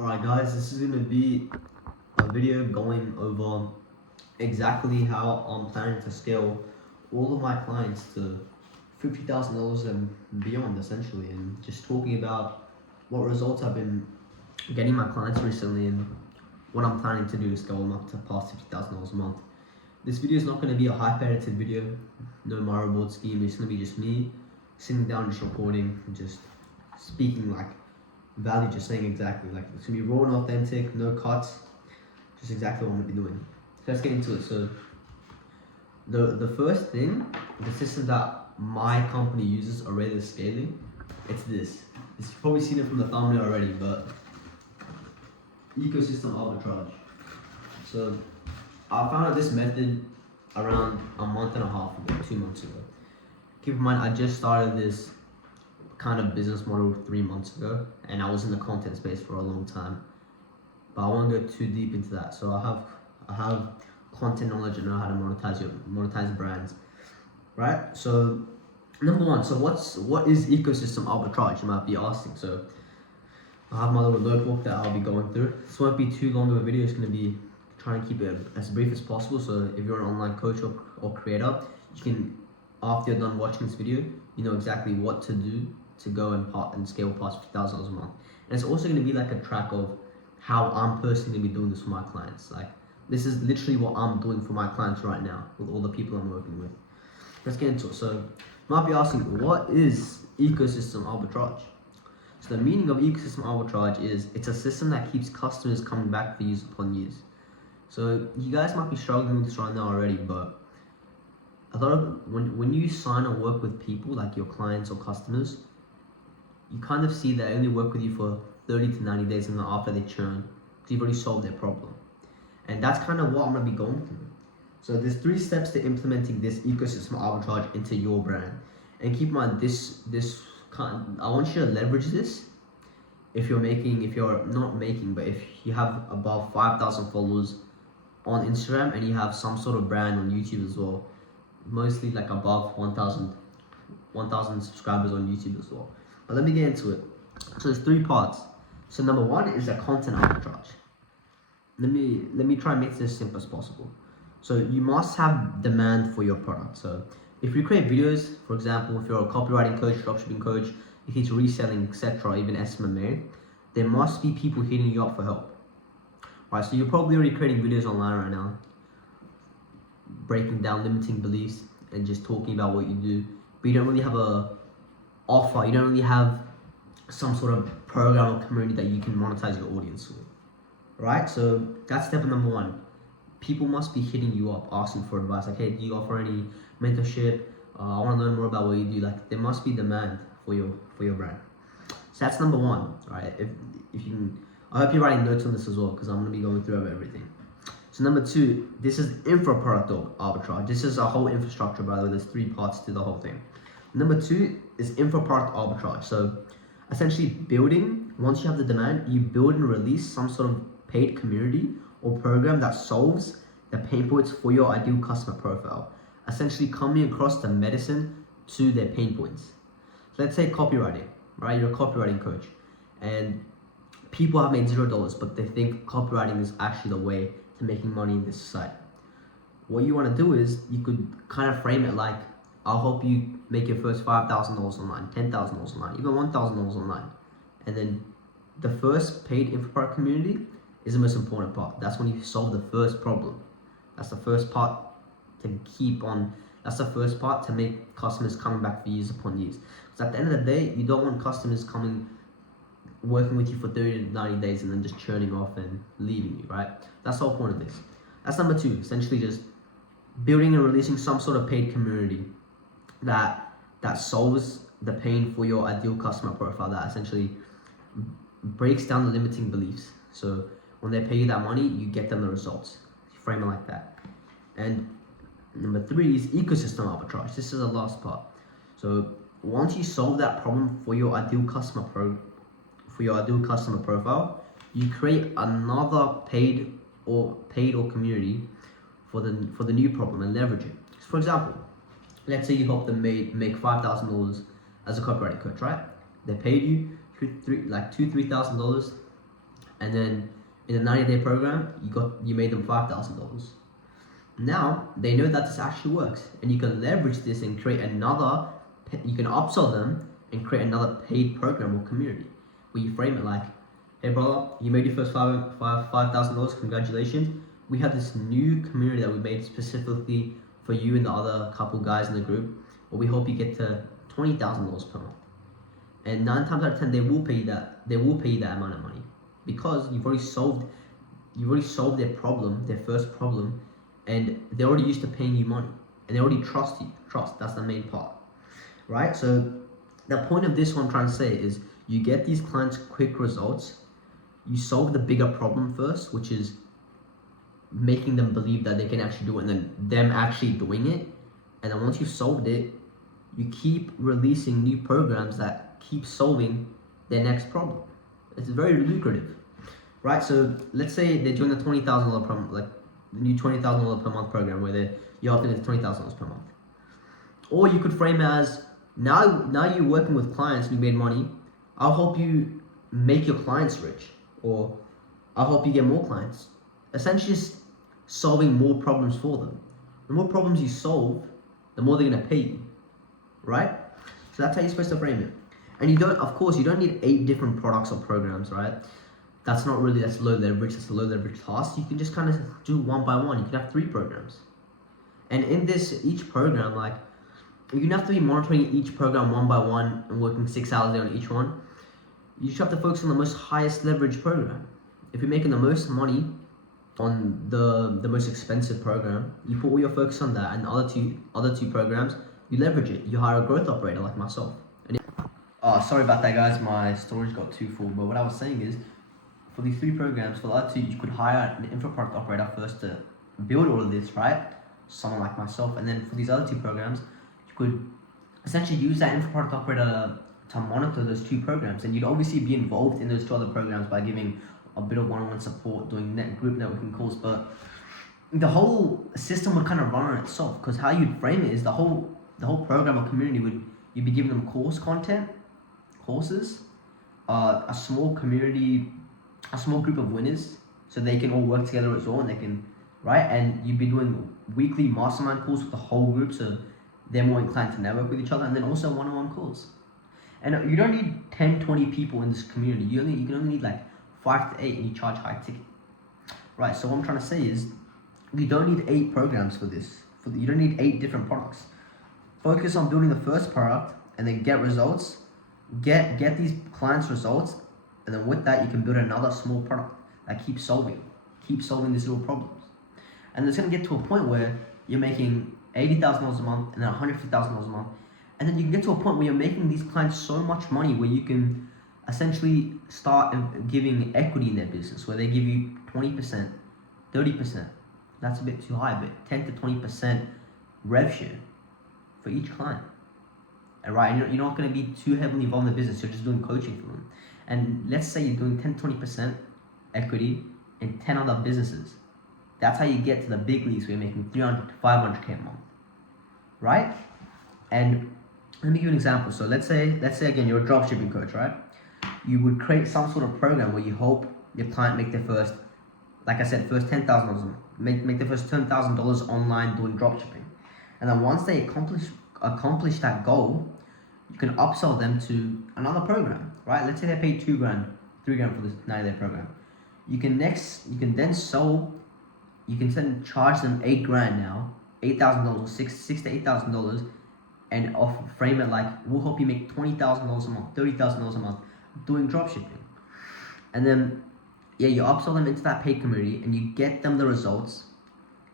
Alright guys, this is going to be a video going over exactly how I'm planning to scale all of my clients to $50,000 and beyond essentially, and just talking about what results I've been getting my clients recently and what I'm planning to do to scale them up to past $50,000 a month. This video is not going to be a hype edited video, no my reward scheme. It's going to be just me sitting down, just recording and just speaking like value, just saying exactly like it's gonna be raw and authentic, no cuts, just exactly what I'm gonna be doing. So let's get into it. So the first thing, the system that my company uses already is scaling. It's this. You've probably seen it from the thumbnail already, but ecosystem arbitrage. So I found out this method around a month and a half ago, 2 months ago. Keep in mind, I just started this kind of business model 3 months ago, and I was in the content space for a long time, but I won't go too deep into that. So I have content knowledge and know how to monetize brands, right? So number one, so what is ecosystem arbitrage, you might be asking. So I have my little notebook that I'll be going through. This won't be too long of a video. It's going to be trying to keep it as brief as possible. So if you're an online coach or creator, you can, after you're done watching this video, you know exactly what to do to go and scale past $50,000 a month. And it's also going to be like a track of how I'm personally going to be doing this for my clients. Like, this is literally what I'm doing for my clients right now with all the people I'm working with. Let's get into it. So you might be asking, what is ecosystem arbitrage? So the meaning of ecosystem arbitrage is it's a system that keeps customers coming back for use upon use. So you guys might be struggling with this right now already, but a lot of when you sign or work with people like your clients or customers, you kind of see they only work with you for 30 to 90 days and then after they churn because you've already solved their problem. And that's kind of what I'm going to be going through. So there's 3 steps to implementing this ecosystem arbitrage into your brand. And keep in mind, I want you to leverage this if you're not making, but if you have above 5,000 followers on Instagram and you have some sort of brand on YouTube as well, mostly like above 1,000 subscribers on YouTube as well. But let me get into it. So there's 3 parts. So number 1 is a content arbitrage. Let me try and make this as simple as possible. So you must have demand for your product. So if you create videos, for example, if you're a copywriting coach, dropshipping coach, you teach reselling, etc., even SMMA, there must be people hitting you up for help. Right, so you're probably already creating videos online right now, breaking down limiting beliefs and just talking about what you do, but you don't really have a offer, you don't really have some sort of program or community that you can monetize your audience with, right? So that's step number 1. People must be hitting you up, asking for advice, like, hey, do you offer any mentorship? I want to learn more about what you do. Like, there must be demand for your brand. So that's number 1, right? If you can, I hope you're writing notes on this as well, because I'm going to be going through everything. So number 2, this is infra product arbitrage. This is a whole infrastructure, by the way. There's 3 parts to the whole thing. Number 2 is infra product arbitrage. So essentially once you have the demand, you build and release some sort of paid community or program that solves the pain points for your ideal customer profile. Essentially coming across the medicine to their pain points. So let's say copywriting, right? You're a copywriting coach and people have made $0, but they think copywriting is actually the way to making money in this society. What you want to do is you could kind of frame it like, I'll help you make your first $5,000 online, $10,000 online, even $1,000 online. And then the first paid info product community is the most important part. That's when you solve the first problem. That's the first part that's the first part to make customers coming back for use upon use. Because at the end of the day, you don't want customers working with you for 30 to 90 days and then just churning off and leaving you, right? That's the whole point of this. That's number 2, essentially just building and releasing some sort of paid community that solves the pain for your ideal customer profile, that essentially breaks down the limiting beliefs. So when they pay you that money, you get them the results. You frame it like that. And number 3 is ecosystem arbitrage. This is the last part. So once you solve that problem for your ideal customer profile, you create another paid or community for the new problem and leverage it. So for example, let's say you help them make $5,000 as a copywriting coach, right? They paid you $2,000-$3,000 and then in the 90-day program, you made them $5,000. Now they know that this actually works, and you can leverage this and create another. You can upsell them and create another paid program or community, where you frame it like, "Hey brother, you made your first $5,000. Congratulations! We have this new community that we made specifically for you and the other couple guys in the group. But we hope you get to $20,000 per month." And 9 times out of 10, they will pay you that. They will pay you that amount of money because you've already solved their problem, their first problem, and they're already used to paying you money, and they already trust you. Trust, that's the main part, right? So the point of this, what I'm trying to say is, you get these clients quick results. You solve the bigger problem first, which is making them believe that they can actually do it, and then them actually doing it. And then once you've solved it, you keep releasing new programs that keep solving their next problem. It's very lucrative, right? So let's say they're doing the $20,000 per month, like the new $20,000 per month program, where you're helping them $20,000 per month. Or you could frame it as, now you're working with clients and you made money. I'll help you make your clients rich, or I'll help you get more clients. Essentially, just solving more problems for them. The more problems you solve, the more they're gonna pay you, right? So that's how you're supposed to frame it. And you don't need 8 different products or programs, right? That's low leverage, that's a low leverage task. You can just kind of do one by one. You can have 3 programs. And in each program, like, you don't have to be monitoring each program one by one and working 6 hours a day on each one. You just have to focus on the most highest leverage program. If you're making the most money on the most expensive program, you put all your focus on that, and the other two programs, you leverage it. You hire a growth operator like myself. Sorry about that, guys. My storage got too full. But what I was saying is, for these 3 programs, for the other 2, you could hire an info product operator first to build all of this, right? Someone like myself. And then for these other 2 programs, you could essentially use that info product operator to monitor those 2 programs. And you'd obviously be involved in those 2 other programs by giving a bit of one-on-one support, doing group networking calls. But the whole system would kind of run on itself, because how you'd frame it is the whole program or community you'd be giving them courses, a small community, a small group of winners, so they can all work together as well, and they can, right? And you'd be doing weekly mastermind calls with the whole group, so they're more inclined to network with each other, and then also one-on-one calls. And you don't need 10, 20 people in this community. You can only need like 5 to 8, and you charge high ticket, right? So what I'm trying to say is, you don't need 8 programs for this. You don't need 8 different products. Focus on building the first product, and then get results. Get these clients results, and then with that you can build another small product that keeps solving these little problems. And it's going to get to a point where you're making $80,000 a month, and then $150,000 a month, and then you can get to a point where you're making these clients so much money where you can essentially start giving equity in their business, where they give you 20%, 30%. That's a bit too high, but 10 to 20% rev share for each client. Right, you're not going to be too heavily involved in the business. You're just doing coaching for them. And let's say you're doing 10, 20% equity in 10 other businesses. That's how you get to the big leagues where you're making 300 to 500K a month, right? And let me give you an example. So let's say again, you're a dropshipping coach, right? You would create some sort of program where you help your client make their first, like I said, first $10,000 a month, make their first $10,000 online doing dropshipping. And then once they accomplish that goal, you can upsell them to another program, right? Let's say they pay $2,000, $3,000 for this 90-day program. You can then charge them $8,000 now, $8,000, $6,000 to $8,000, and frame it like, we'll help you make $20,000 a month, $30,000 a month doing dropshipping. And then, you upsell them into that paid community, and you get them the results.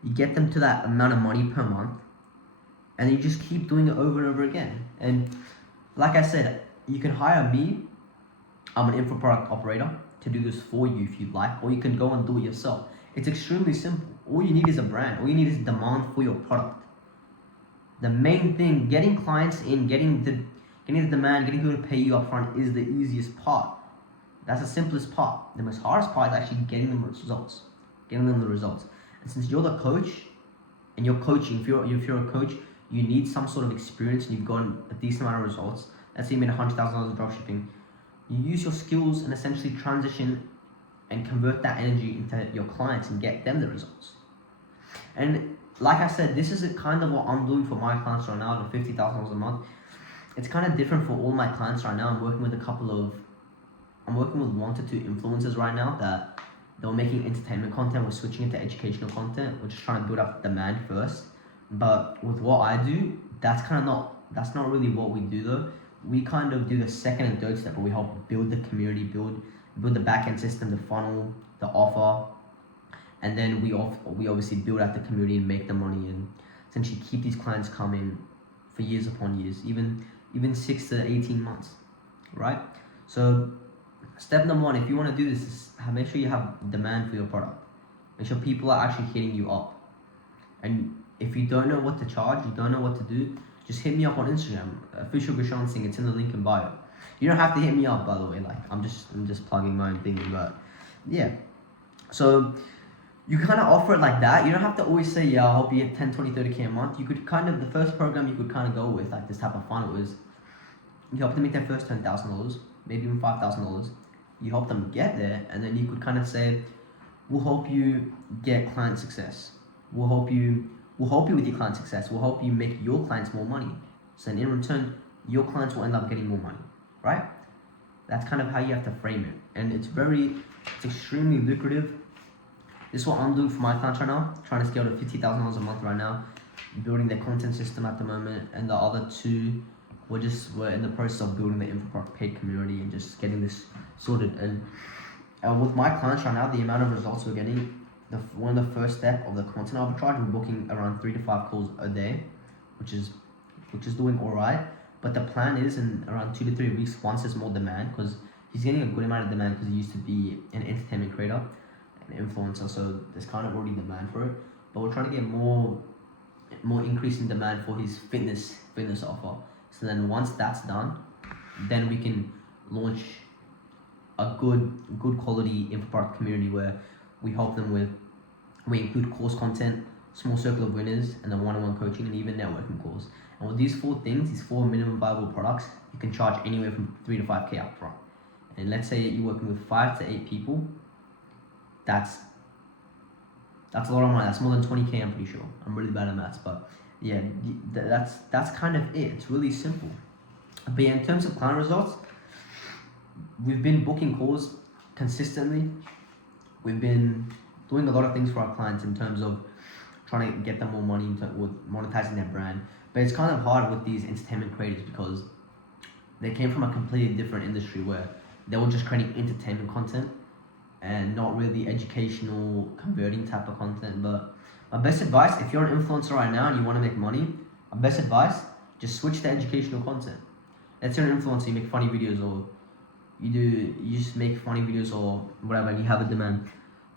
You get them to that amount of money per month, and you just keep doing it over and over again. And like I said, you can hire me. I'm an info product operator to do this for you if you'd like, or you can go and do it yourself. It's extremely simple. All you need is a brand. All you need is demand for your product. The main thing, getting clients in, getting the demand, getting people to pay you up front is the easiest part. That's the simplest part. The most hardest part is actually getting them results. And since you're the coach and you're coaching, if you're a coach, you need some sort of experience, and you've gotten a decent amount of results. Let's say you made $100,000 of dropshipping. You use your skills and essentially transition and convert that energy into your clients and get them the results. And like I said, this is kind of what I'm doing for my clients right now, the $50,000 a month. It's kind of different for all my clients right now. I'm working with one to two influencers right now that they're making entertainment content. We're switching into educational content. We're just trying to build up demand first. But with what I do, that's not really what we do though. We kind of do the second and third step where we help build the community, build the back-end system, the funnel, the offer, and then we obviously build out the community and make the money and essentially keep these clients coming for years upon years, even 6 to 18 months, right? So step number one, if you want to do this, is make sure you have demand for your product. Make sure people are actually hitting you up. And if you don't know what to charge, you don't know what to do, just hit me up on Instagram, official Gushan Singh. It's in the link in bio. You don't have to hit me up, by the way. Like I'm just plugging my own thing, but yeah. So you kind of offer it like that. You don't have to always say, yeah, I'll help you get 10, 20, 30K a month. You could the first program you could kind of go with, like this type of funnel is, you help them make their first $10,000, maybe even $5,000. You help them get there, and then you could kind of say, we'll help you get client success. We'll help you with your client success. We'll help you make your clients more money. So then in return, your clients will end up getting more money, right? That's kind of how you have to frame it. And it's extremely lucrative. This is what I'm doing for my clients right now, trying to scale to $50,000 a month right now, building their content system at the moment, and the other two, we're in the process of building the InfoProc paid community and just getting this sorted. And with my clients right now, the amount of results we're getting, one of the first step of the content arbitrage, we're booking around 3 to 5 calls a day, which is doing all right. But the plan is in around 2 to 3 weeks, once there's more demand, because he's getting a good amount of demand because he used to be an entertainment creator, an influencer, so there's kind of already demand for it. But we're trying to get more increase in demand for his fitness offer. So then once that's done, then we can launch a good quality InfoProc community where we help them we include course content, small circle of winners, and then one-on-one coaching and even networking calls. And with these 4 things, these 4 minimum viable products, you can charge anywhere from 3 to 5K up front. And let's say you're working with 5 to 8 people, that's a lot of money. That's more than 20K, I'm pretty sure. I'm really bad at maths, but yeah, that's kind of it. It's really simple. But yeah, in terms of client results, we've been booking calls consistently. We've been doing a lot of things for our clients in terms of trying to get them more money with monetizing their brand. But it's kind of hard with these entertainment creators because they came from a completely different industry where they were just creating entertainment content and not really educational, converting type of content. But my best advice, if you're an influencer right now and you want to make money, my best advice, just switch to educational content. Let's say you're an influencer, you make funny videos, or you just make funny videos or whatever, and you have a demand.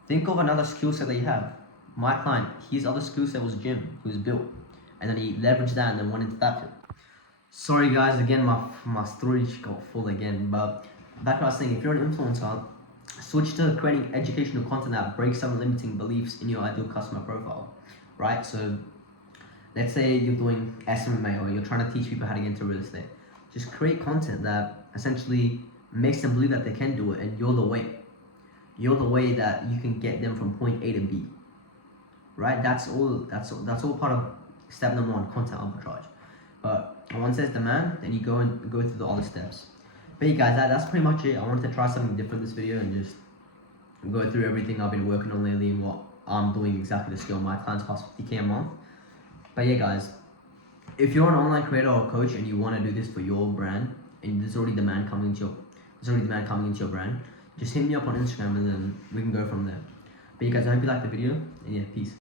Think of another skill set that you have. My client, his other skill set was gym, he was built, and then he leveraged that and then went into that field. Sorry guys, again, my storage got full again, but back to what I was saying, if you're an influencer, switch to creating educational content that breaks down limiting beliefs in your ideal customer profile, right? So let's say you're doing SMA or you're trying to teach people how to get into real estate. Just create content that essentially makes them believe that they can do it, and you're the way. You're the way that you can get them from point A to B, right? That's all part of step number 1, content arbitrage. But once there's demand, then you go through the other steps. But yeah guys, that's pretty much it. I wanted to try something different this video and just go through everything I've been working on lately and what I'm doing exactly to scale my clients past 50K a month. But yeah guys, if you're an online creator or coach and you want to do this for your brand and there's already demand coming into your brand, just hit me up on Instagram and then we can go from there. But you guys, I hope you liked the video, and yeah, peace.